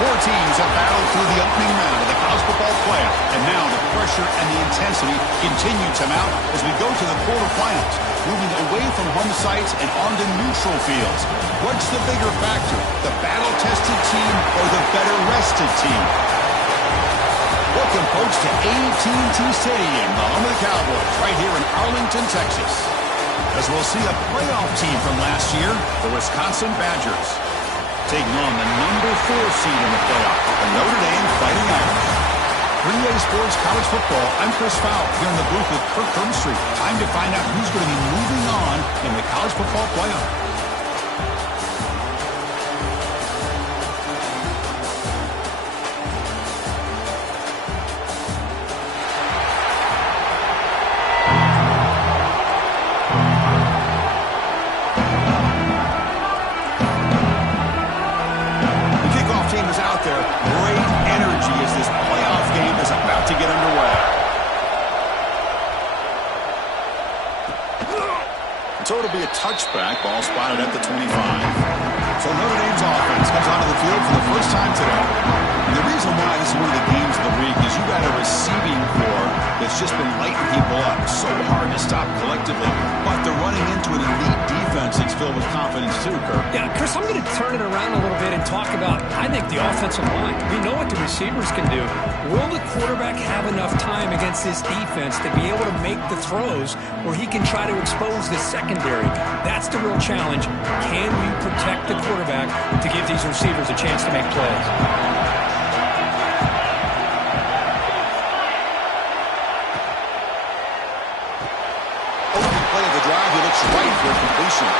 Four teams have battled through the opening round of the college football playoff, and now the pressure and the intensity continue to mount as we go to the quarterfinals, moving away from home sites and onto neutral fields. What's the bigger factor, the battle-tested team or the better-rested team? Welcome, folks, to AT&T Stadium, the home of the Cowboys, right here in Arlington, Texas, as we'll see a playoff team from last year, the Wisconsin Badgers, taking on the number 4 seed in the playoff, the Notre Dame Fighting Irish. 3A Sports College Football, I'm Chris Fowler, here in the booth with Kirk Herbstreit. Time to find out who's going to be moving on in the college football playoff. So it'll be a touchback, ball spotted at the 25. So Notre Dame's offense comes onto the field for the first time today. And the reason why this is one of the games of the week is you got a receiving corps that's just been lighting people up. So hard to stop collectively. But they're running into an elite defense that's filled with confidence too, Kirk. Yeah, Chris, I'm going to turn it around a little bit and talk about, I think, the offensive line. We know what the receivers can do. Will the quarterback have enough time against this defense to be able to make the throws where he can try to expose the secondary? That's the real challenge. Can you protect the quarterback to give these receivers a chance to make plays? Opening play of the drive, he looks right for a completion.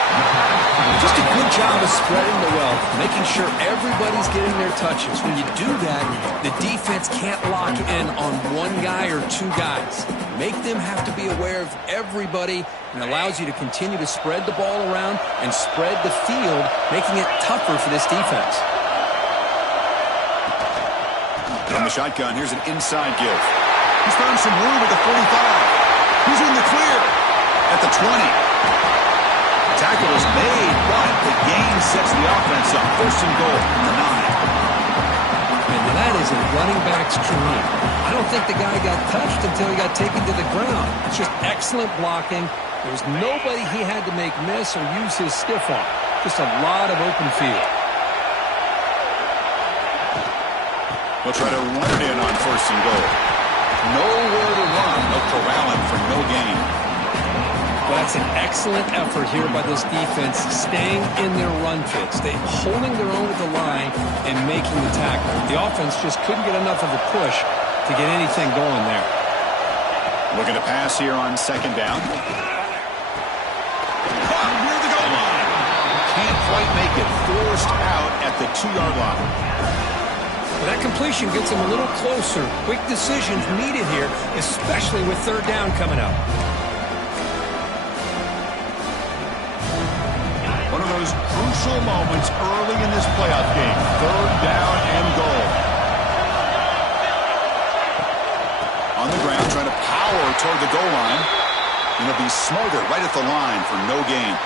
Just a good job of spreading the wealth, making sure everybody's getting their touches. When you do that, the defense can't lock in on one guy or two guys. Make them have to be aware of everybody, and allows you to continue to spread the ball around and spread the field, making it tougher for this defense. On the shotgun, here's an inside give. He's found some room at the 45. He's in the clear at the 20. Tackle is made, but the gain sets the offense up. First and goal from the 9. And that is a running back's dream. I don't think the guy got touched until he got taken to the ground. It's just excellent blocking. There was nobody he had to make miss or use his stiff arm. Just a lot of open field. We'll try to run it in on first and goal. Nowhere to run. No corralling for no gain. Well, that's an excellent effort here by this defense, staying in their run fits. They're holding their own at the line and making the tackle. The offense just couldn't get enough of a push to get anything going there. Looking to pass here on second down. Near the goal line. Can't quite make it. Forced out at the 2-yard line. Well, that completion gets him a little closer. Quick decisions needed here, especially with third down coming up. One of those crucial moments early in this playoff game. Third down and goal. On the ground, trying to power toward the goal line. And he'll be smothered right at the line for no gain.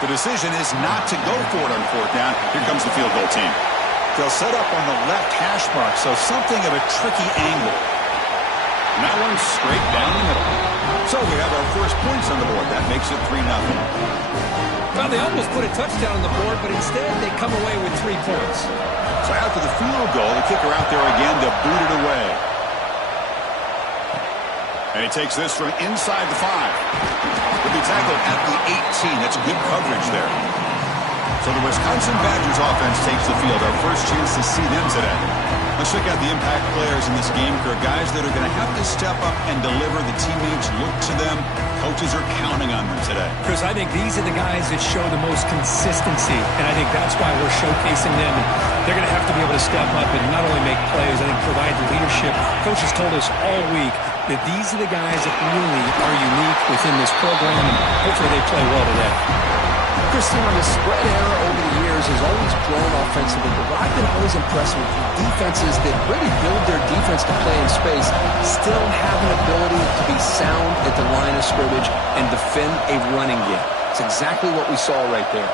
The decision is not to go for it on fourth down. Here comes the field goal team. They'll set up on the left hash mark, so something of a tricky angle. And that one straight down the middle. So we have our first points on the board. That makes it 3-0. Well, they almost put a touchdown on the board, but instead they come away with 3 points. So after the field goal, the kicker out there again to boot it away. And he takes this from inside the 5. He'll be tackled at the 18. That's good coverage there. So the Wisconsin Badgers offense takes the field. Our first chance to see them today. Let's check out the impact players in this game. There are guys that are going to have to step up and deliver. The teammates look to them. Coaches are counting on them today. Chris, I think these are the guys that show the most consistency, and I think that's why we're showcasing them. And they're going to have to be able to step up and not only make plays, I think provide the leadership. Coach has told us all week that these are the guys that really are unique within this program, and hopefully they play well today. Christian, the spread era over the years has always grown offensively, but what I've been always impressed with defenses that really build their defense to play in space still have an ability to be sound at the line of scrimmage and defend a running game. It's exactly what we saw right there.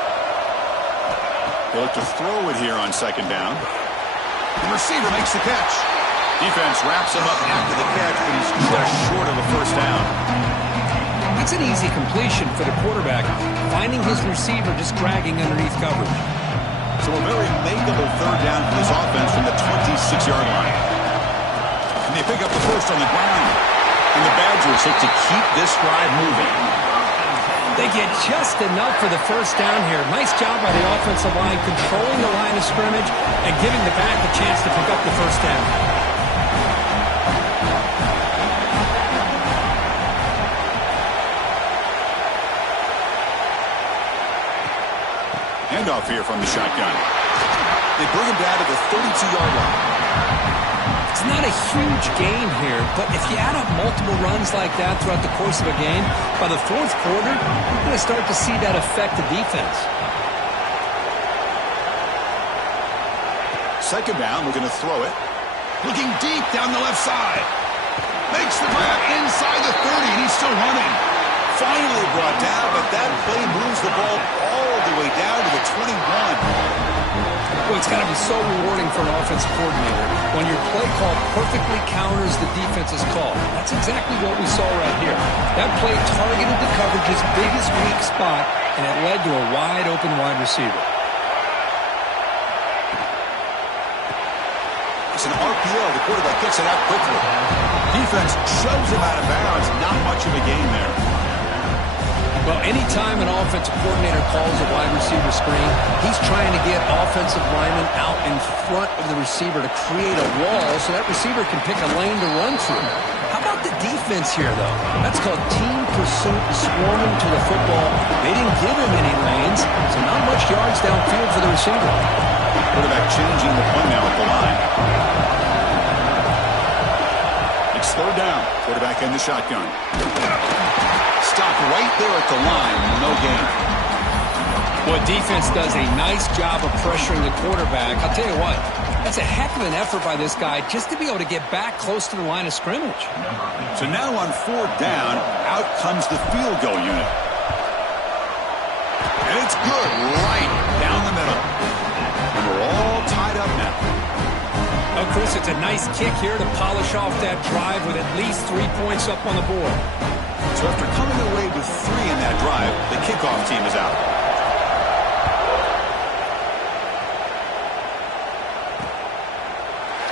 They look to throw it here on second down. The receiver makes the catch. Defense wraps him up after the catch, but he's just short of a first down. That's an easy completion for the quarterback, finding his receiver just dragging underneath coverage. So a very makeable third down for this offense from the 26-yard line. And they pick up the first on the ground. And the Badgers look to keep this drive moving. They get just enough for the first down here. Nice job by the offensive line, controlling the line of scrimmage and giving the back a chance to pick up the first down. Handoff here from the shotgun. They bring him down to the 32-yard line. It's not a huge gain here, but if you add up multiple runs like that throughout the course of a game, by the fourth quarter, you're going to start to see that affect the defense. Second down, we're going to throw it. Looking deep down the left side. Makes the grab inside the 30, and he's still running. Finally brought down, but that play moves the ball all the way down to the 21. Well, it's got to be so rewarding for an offensive coordinator when your play call perfectly counters the defense's call. That's exactly what we saw right here. That play targeted the coverage's biggest weak spot, and it led to a wide-open wide receiver. It's an RPO. The quarterback gets it out quickly. Defense shoves him out of bounds. Not much of a gain there. Well, anytime an offensive coordinator calls a wide receiver screen, he's trying to get offensive linemen out in front of the receiver to create a wall so that receiver can pick a lane to run through. How about the defense here, though? That's called team pursuit, swarming to the football. They didn't give him any lanes, so not much yards downfield for the receiver. Quarterback changing the play now at the line. It's third down. Quarterback in the shotgun. Stopped right there at the line. No gain. Well, defense does a nice job of pressuring the quarterback. I'll tell you what, that's a heck of an effort by this guy just to be able to get back close to the line of scrimmage. So now on fourth down, out comes the field goal unit. And it's good right down the middle. And we're all tied up now. Oh, Chris, it's a nice kick here to polish off that drive with at least 3 points up on the board. So after coming away with 3 in that drive, the kickoff team is out.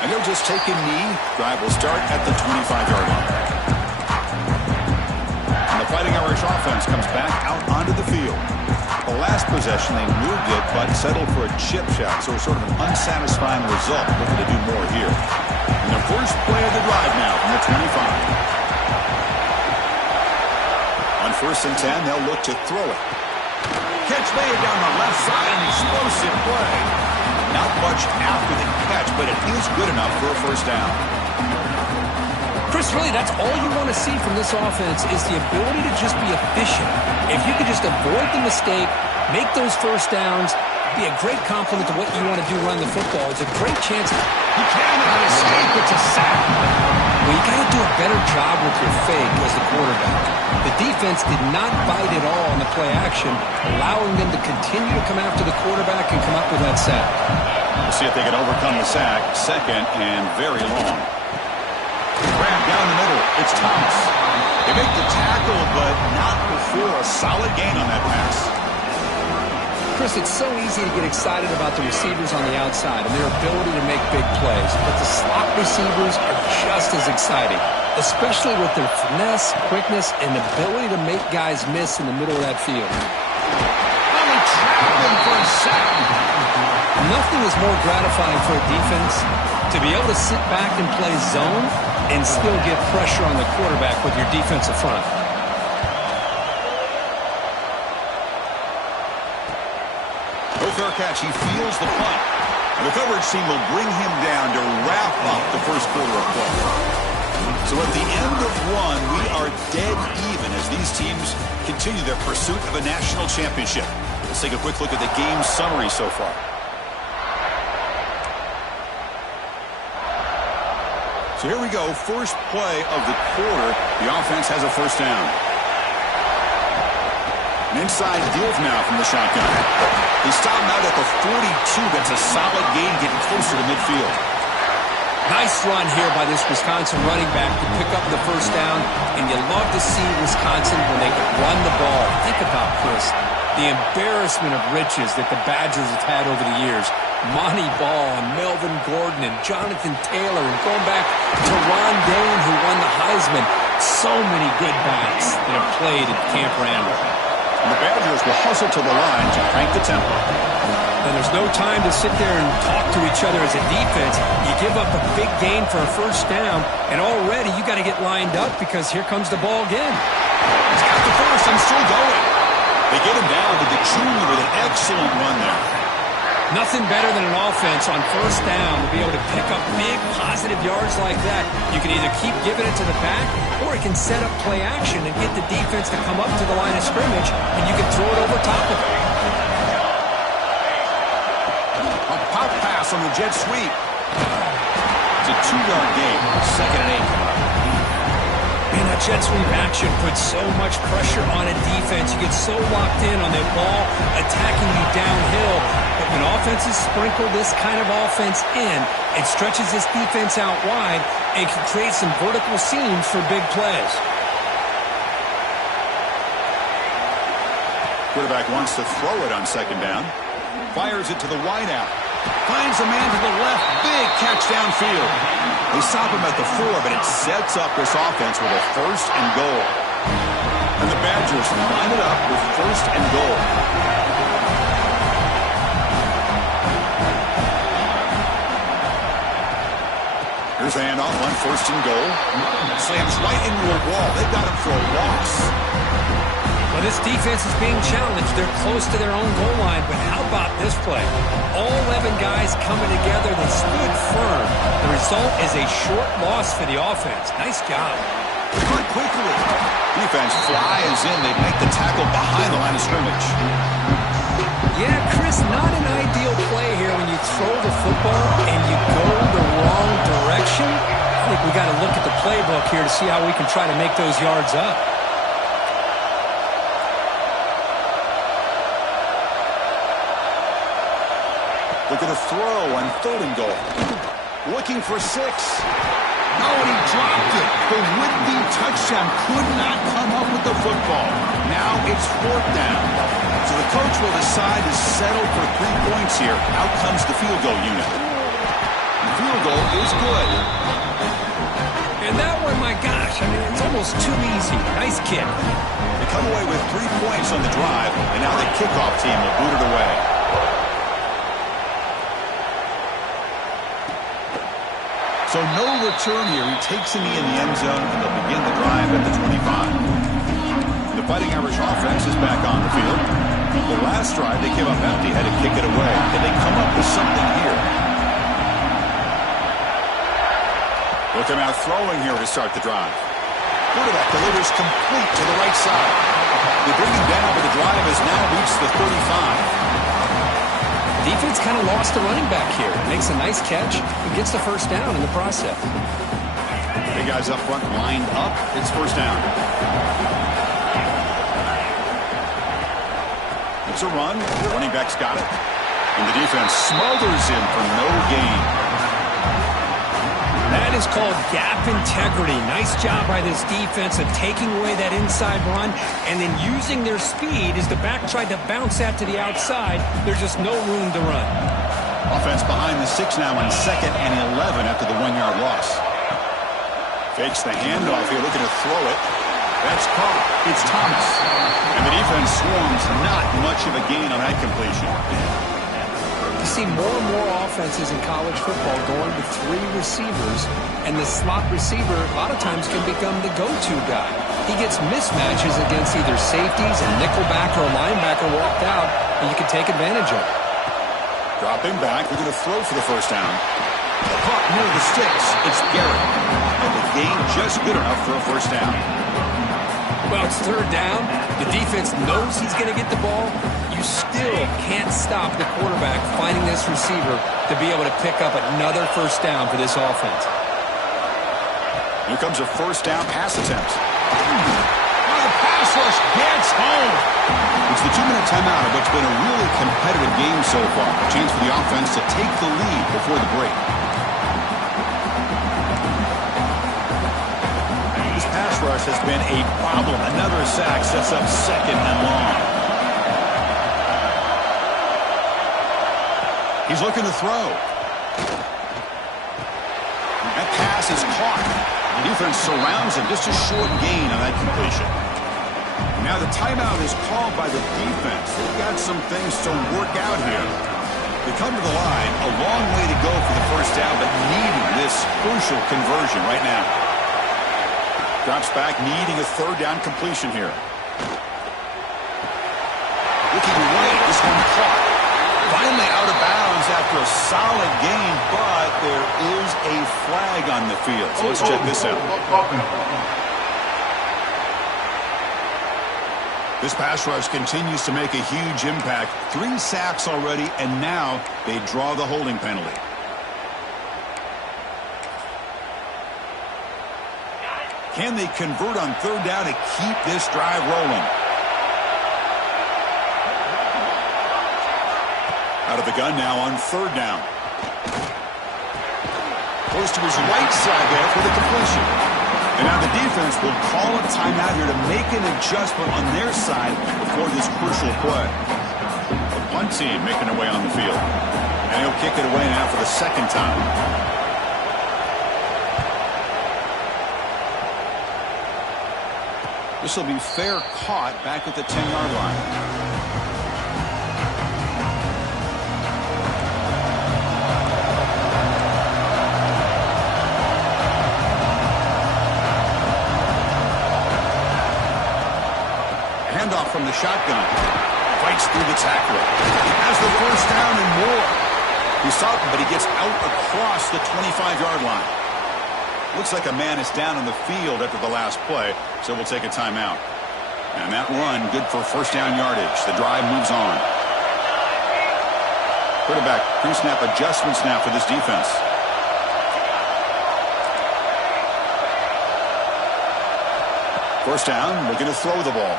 And they'll just take a knee. Drive will start at the 25-yard line. And the Fighting Irish offense comes back out onto the field. The last possession, they moved it, but settled for a chip shot, so sort of an unsatisfying result. Looking to do more here. And the first play of the drive now from the 25. On 1st and 10, they'll look to throw it. Catch made down the left side, an explosive play. Not much after the catch, but it is good enough for a first down. Chris, really, that's all you want to see from this offense is the ability to just be efficient. If you could just avoid the mistake, make those first downs, be a great compliment to what you want to do running the football. It's a great chance. He cannot escape. It's a sack. Well, you got to do a better job with your fake as the quarterback. The defense did not bite at all on the play action, allowing them to continue to come after the quarterback and come up with that sack. We'll see if they can overcome the sack. Second and very long. Grab down the middle. It's Thomas. They make the tackle, but not before a solid gain on that pass. Chris, it's so easy to get excited about the receivers on the outside and their ability to make big plays, but the slot receivers are just as exciting, especially with their finesse, quickness, and ability to make guys miss in the middle of that field. Only trapped him for a sack. Nothing is more gratifying for a defense to be able to sit back and play zone and still get pressure on the quarterback with your defensive front. No fair catch. He feels the punt. And the coverage team will bring him down to wrap up the first quarter of play. So at the end of one, we are dead even as these teams continue their pursuit of a national championship. Let's take a quick look at the game summary so far. So here we go. First play of the quarter. The offense has a first down. An inside deal now from the shotgun. They stop him out at the 42. That's a solid gain getting closer to midfield. Nice run here by this Wisconsin running back to pick up the first down. And you love to see Wisconsin when they can run the ball. Think about, Chris, the embarrassment of riches that the Badgers have had over the years. Monty Ball and Melvin Gordon and Jonathan Taylor, and going back to Ron Dayne, who won the Heisman. So many good backs that have played at Camp Randall. And the Badgers will hustle to the line to crank the tempo. And there's no time to sit there and talk to each other as a defense. You give up a big gain for a first down, and already you got to get lined up because here comes the ball again. He's got the first and still going. They get him down to the junior with an excellent run there. Nothing better than an offense on first down to be able to pick up big positive yards like that. You can either keep giving it to the back, or you can set up play action and get the defense to come up to the line of scrimmage, and you can throw it over top of it. A pop pass on the jet sweep. It's a 2-yard gain. 2nd and 8 coming up. And that jet sweep action puts so much pressure on a defense. You get so locked in on that ball attacking you downhill. But when offenses sprinkle this kind of offense in, it stretches this defense out wide and can create some vertical seams for big plays. Quarterback wants to throw it on 2nd down. Fires it to the wideout. Finds a man to the left. Big catch downfield. They stop him at the 4, but it sets up this offense with a 1st and goal. And the Badgers line it up with 1st and goal. Here's a handoff on 1st and goal. Slams right into a wall. They've got him for a loss. Well, this defense is being challenged. They're close to their own goal line, but how about this play? All 11 guys coming together. They stood firm. The result is a short loss for the offense. Nice job. Cut quickly. Defense flies in. They make the tackle behind the line of scrimmage. Yeah, Chris, not an ideal play here when you throw the football and you go the wrong direction. I think we got to look at the playbook here to see how we can try to make those yards up. Look at a throw on 3rd and goal. Looking for 6. No, and he dropped it. The would-be touchdown could not come up with the football. Now it's 4th down. So the coach will decide to settle for 3 points here. Out comes the field goal unit. The field goal is good. And that one, my gosh, I mean, it's almost too easy. Nice kick. They come away with 3 points on the drive, and now the kickoff team will boot it away. So no return here. He takes a knee in the end zone, and they'll begin the drive at the 25. The Fighting Irish offense is back on the field. The last drive, they came up empty, had to kick it away. Can they come up with something here? Look him out throwing here to start the drive. Quarterback delivers complete to the right side. They bring him down, but the drive has now reached the 35. Defense kind of lost the running back here. Makes a nice catch and gets the first down in the process. Big guys up front lined up. It's 1st down. It's a run. The running back's got it. And the defense smothers him for no gain. That is called gap integrity. Nice job by this defense of taking away that inside run and then using their speed as the back tried to bounce that to the outside. There's just no room to run. Offense behind the 6 now on 2nd and 11 after the 1-yard loss. Fakes the handoff here, looking to throw it. That's caught. It's Thomas. And the defense swarms not much of a gain on that completion. You see more and more offenses in college football going to 3 receivers, and the slot receiver a lot of times can become the go-to guy. He gets mismatches against either safeties, a nickelback, or a linebacker walked out, and you can take advantage of it. Dropping back, they're going to throw for the first down. Caught near the sticks. It's Garrett. And the gain just good enough for a first down. Well, it's 3rd down. The defense knows he's going to get the ball. You still can't stop the quarterback finding this receiver to be able to pick up another first down for this offense. Here comes a first down pass attempt. The pass rush gets home. It's the 2-minute timeout of what's been a really competitive game so far. A chance for the offense to take the lead before the break. This pass rush has been a problem. Another sack sets up 2nd and long. He's looking to throw. That pass is caught. The defense surrounds him. Just a short gain on that completion. Now the timeout is called by the defense. They've got some things to work out here. They come to the line, a long way to go for the first down, but needing this crucial conversion right now. Drops back, needing a 3rd down completion here. Looking right, this one caught. Finally out of bounds after a solid gain, but there is a flag on the field. So let's check this out. This pass rush continues to make a huge impact. 3 sacks already, and now they draw the holding penalty. Can they convert on 3rd down to keep this drive rolling? Out of the gun now on 3rd down. Goes to his right side there for the completion. And now the defense will call a timeout here to make an adjustment on their side before this crucial play. The punt team making their way on the field. And he'll kick it away now for the 2nd time. This will be fair caught back at the 10-yard line. Handoff from the shotgun. Fights through the tackler. Has the first down and more. He saw it, but he gets out across the 25-yard line. Looks like a man is down on the field after the last play, so we'll take a timeout. And that run, good for first down yardage. The drive moves on. Quarterback pre-snap adjustments now for this defense. First down, looking to throw the ball.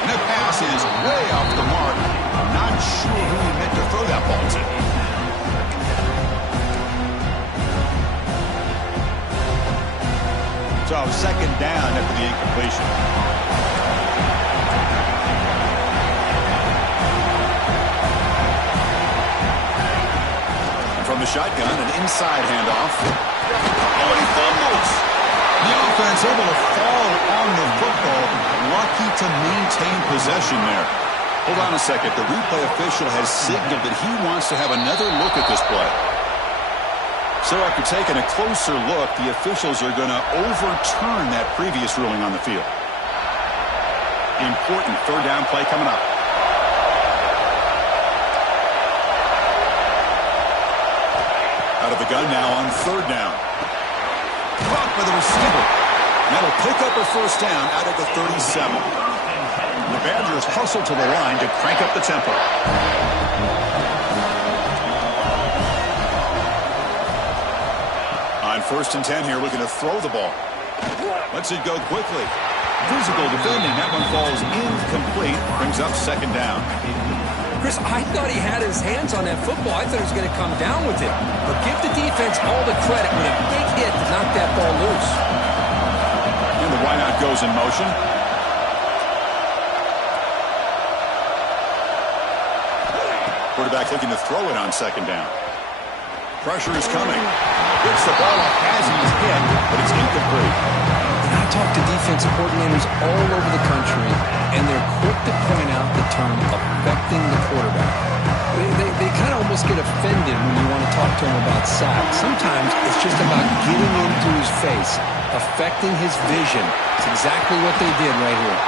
And that pass is way off the mark. I'm not sure who he meant to throw that ball to. So 2nd down after the incompletion. And from the shotgun, an inside handoff. Oh, and he fumbles. The offense able to fall on the football. Lucky to maintain possession there. Hold on a second. The replay official has signaled that he wants to have another look at this play. So after taking a closer look, the officials are going to overturn that previous ruling on the field. Important 3rd down play coming up. Out of the gun now on 3rd down. Caught by the receiver. That'll pick up a first down out of the 37. The Badgers hustle to the line to crank up the tempo. On 1st and 10 here, looking to throw the ball. Lets it go quickly. Physical defending. That one falls incomplete. Brings up 2nd down. Chris, I thought he had his hands on that football. I thought he was going to come down with it. But give the defense all the credit with a big hit to knock that ball loose. And the wideout goes in motion. Quarterback looking to throw it on 2nd down. Pressure is coming. Gets the ball up as he's hit, but it's incomplete. And I talk to defensive coordinators all over the country, and they're quick to point out the term affecting the quarterback. They kind of almost get offended when you want to talk to him about sacks. Sometimes it's just about getting into his face, affecting his vision. It's exactly what they did right here.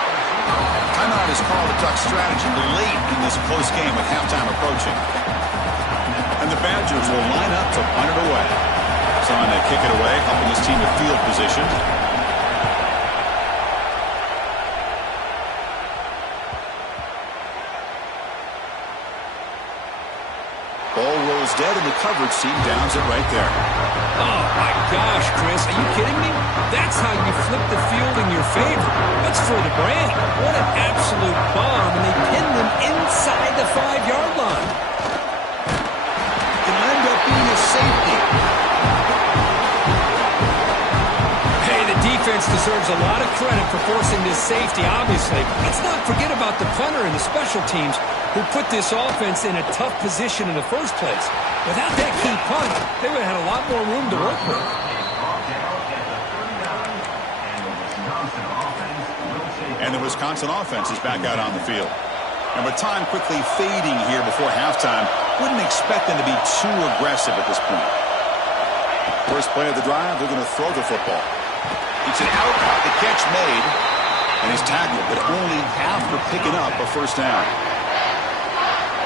Timeout is called to talk strategy late in this close game with halftime approaching. And the Badgers will line up to punt it away. Trying to kick it away, helping his team with field position. Ball rolls dead, and the coverage team downs it right there. Oh, my gosh, Chris. Are you kidding me? That's how you flip the field in your favor. That's for the brand. What an absolute bomb, and they pin them inside the 5-yard line. It'll end up being a safety. Hey, the defense deserves a lot of credit for forcing this safety, obviously. Let's not forget about the punter and the special teams who put this offense in a tough position in the first place. Without that key punt, they would have had a lot more room to work with. And the Wisconsin offense is back out on the field. And with time quickly fading here before halftime, wouldn't expect them to be too aggressive at this point. First play of the drive, they're going to throw the football. It's an out, the catch made, and he's tackled, but only after picking up a first down.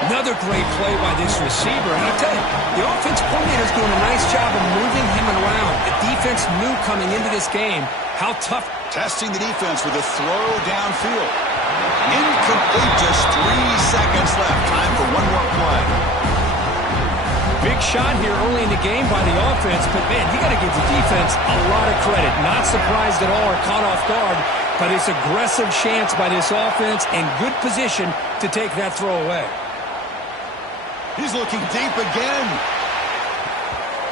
Another great play by this receiver. And I tell you, the offense coordinator is doing a nice job of moving him around. The defense knew coming into this game how tough. Testing the defense with a throw downfield. Incomplete, just 3 seconds left. Time for one more play. Big shot here early in the game by the offense, but man, you got to give the defense a lot of credit. Not surprised at all or caught off guard, but it's aggressive chance by this offense and good position to take that throw away. He's looking deep again.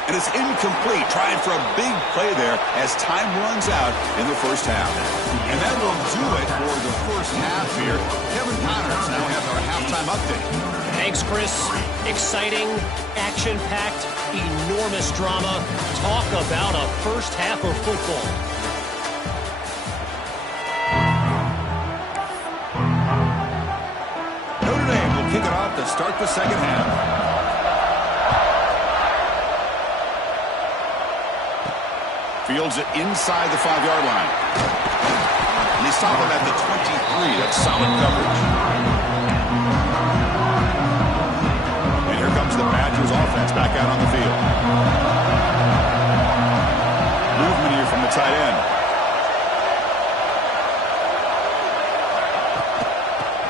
And it's incomplete. Trying for a big play there as time runs out in the first half. And that will do it for the first half here. Kevin Connors now has our halftime update. Thanks, Chris. Exciting, action-packed, enormous drama. Talk about a first half of football. Notre Dame will kick it off to start the second half. Fields it inside the 5-yard line. And they stop him at the 23. That's solid coverage. And here comes the Badgers offense back out on the field. Movement here from the tight end.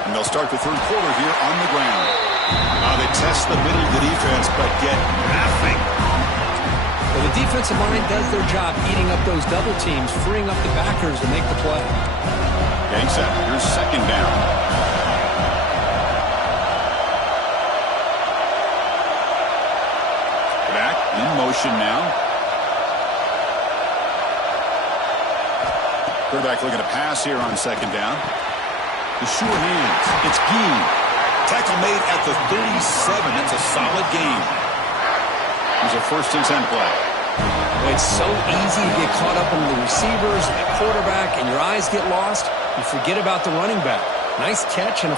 And they'll start the third quarter here on the ground. They test the middle of the defense, but get nothing. Well, the defensive line does their job eating up those double teams, freeing up the backers to make the play. Getting set. Here's second down. Back in motion now. Quarterback looking to pass here on second down. The sure hands. It's Gee. Tackle made at the 37. That's a solid gain. Here's a 1st and 10 play. It's so easy to get caught up in the receivers and the quarterback, and your eyes get lost. You forget about the running back. Nice catch and a